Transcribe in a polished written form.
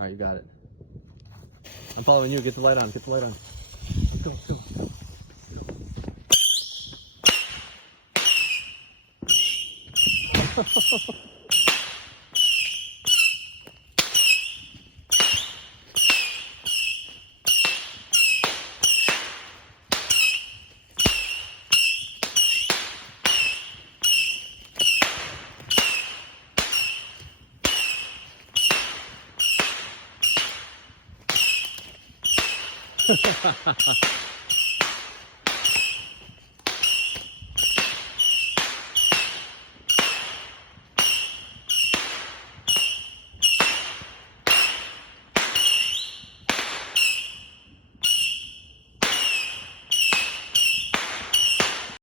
Alright, you got it. I'm following you. Get the light on. Get the light on. Go, go, go. Ha ha ha ha.